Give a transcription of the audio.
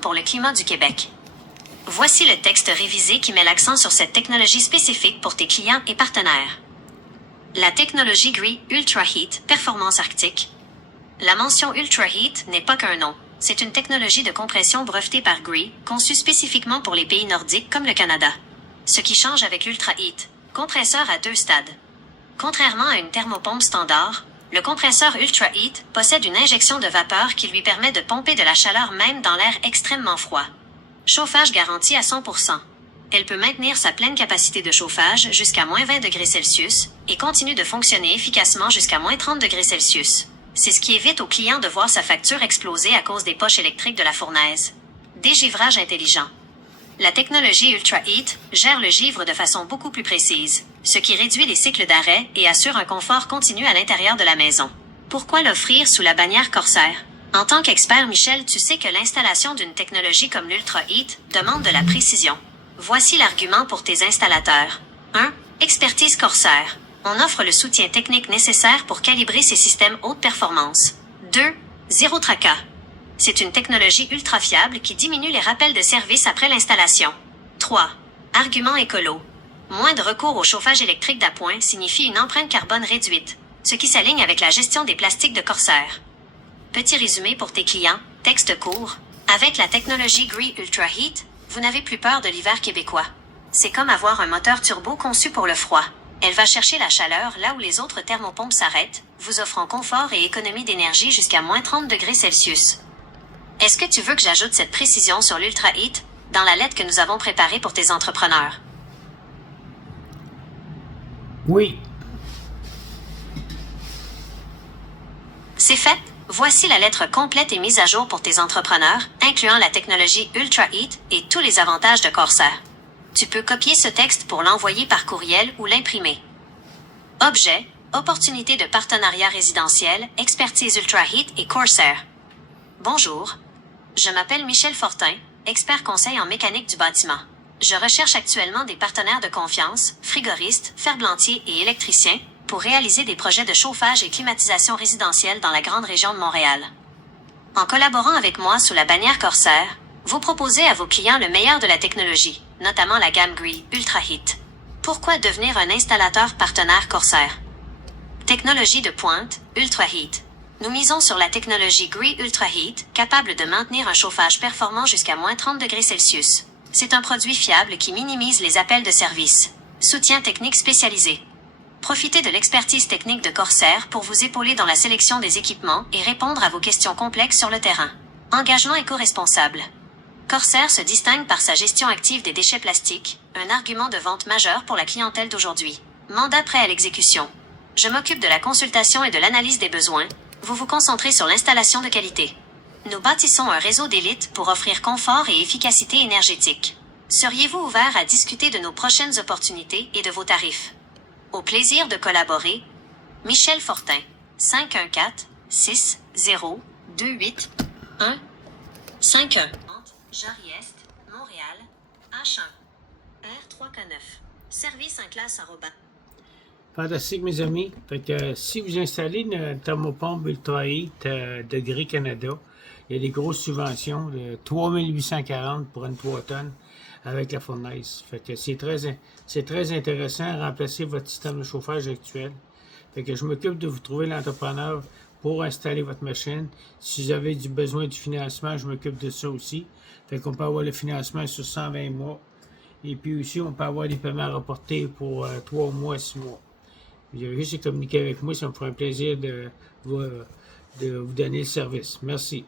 pour le climat du Québec. Voici le texte révisé qui met l'accent sur cette technologie spécifique pour tes clients et partenaires. La technologie GREE Ultra Heat Performance Arctique. La mention Ultra Heat n'est pas qu'un nom. C'est une technologie de compression brevetée par GREE, conçue spécifiquement pour les pays nordiques comme le Canada. Ce qui change avec l'Ultra Heat, compresseur à 2 stades. Contrairement à une thermopompe standard, le compresseur Ultra Heat possède une injection de vapeur qui lui permet de pomper de la chaleur même dans l'air extrêmement froid. Chauffage garanti à 100%. Elle peut maintenir sa pleine capacité de chauffage jusqu'à moins 20 degrés Celsius et continue de fonctionner efficacement jusqu'à moins 30 degrés Celsius. C'est ce qui évite au client de voir sa facture exploser à cause des poches électriques de la fournaise. Dégivrage intelligent. La technologie Ultra Heat gère le givre de façon beaucoup plus précise, ce qui réduit les cycles d'arrêt et assure un confort continu à l'intérieur de la maison. Pourquoi l'offrir sous la bannière Corsair? En tant qu'expert Michel, tu sais que l'installation d'une technologie comme l'Ultra Heat demande de la précision. Voici l'argument pour tes installateurs. 1. Expertise Corsair. On offre le soutien technique nécessaire pour calibrer ces systèmes haute performance. 2. Zéro tracas. C'est une technologie ultra fiable qui diminue les rappels de service après l'installation. 3. Argument écolo. Moins de recours au chauffage électrique d'appoint signifie une empreinte carbone réduite, ce qui s'aligne avec la gestion des plastiques de Corsair. Petit résumé pour tes clients, texte court. Avec la technologie GREE Ultra Heat, vous n'avez plus peur de l'hiver québécois. C'est comme avoir un moteur turbo conçu pour le froid. Elle va chercher la chaleur là où les autres thermopompes s'arrêtent, vous offrant confort et économie d'énergie jusqu'à moins 30 degrés Celsius. Est-ce que tu veux que j'ajoute cette précision sur l'Ultra Heat dans la lettre que nous avons préparée pour tes entrepreneurs? Oui. C'est fait. Voici la lettre complète et mise à jour pour tes entrepreneurs, incluant la technologie Ultra Heat et tous les avantages de Corsair. Tu peux copier ce texte pour l'envoyer par courriel ou l'imprimer. Objet, opportunité de partenariat résidentiel, expertise Ultra Heat et Corsair. Bonjour. Je m'appelle Michel Fortin, expert conseil en mécanique du bâtiment. Je recherche actuellement des partenaires de confiance, frigoristes, ferblantiers et électriciens, pour réaliser des projets de chauffage et climatisation résidentielle dans la grande région de Montréal. En collaborant avec moi sous la bannière Corsair, vous proposez à vos clients le meilleur de la technologie, notamment la gamme GREE Ultra Heat. Pourquoi devenir un installateur partenaire Corsair? Technologie de pointe, Ultra Heat. Nous misons sur la technologie GREE Ultra Heat, capable de maintenir un chauffage performant jusqu'à moins 30 degrés Celsius. C'est un produit fiable qui minimise les appels de service. Soutien technique spécialisé. Profitez de l'expertise technique de Corsair pour vous épauler dans la sélection des équipements et répondre à vos questions complexes sur le terrain. Engagement éco-responsable. Corsair se distingue par sa gestion active des déchets plastiques, un argument de vente majeur pour la clientèle d'aujourd'hui. Mandat prêt à l'exécution. Je m'occupe de la consultation et de l'analyse des besoins. Vous vous concentrez sur l'installation de qualité. Nous bâtissons un réseau d'élite pour offrir confort et efficacité énergétique. Seriez-vous ouvert à discuter de nos prochaines opportunités et de vos tarifs? Au plaisir de collaborer. Michel Fortin. 514-60-28-1-51. Jarry-Est, Montréal, H1, R3K9. Service en classe arroba. Fantastique, mes amis. Fait que si vous installez une thermopompe Ultra Heat de GREE Canada, il y a des grosses subventions de 3840 pour une 3 tonnes avec la fournaise. Fait que c'est très intéressant à remplacer votre système de chauffage actuel. Fait que je m'occupe de vous trouver l'entrepreneur pour installer votre machine. Si vous avez besoin du financement, je m'occupe de ça aussi. Fait qu'on peut avoir le financement sur 120 mois. Et puis aussi, on peut avoir des paiements reportés pour 3 mois, 6 mois. Vous avez juste à communiquer avec moi, ça me fera un plaisir de vous donner le service. Merci.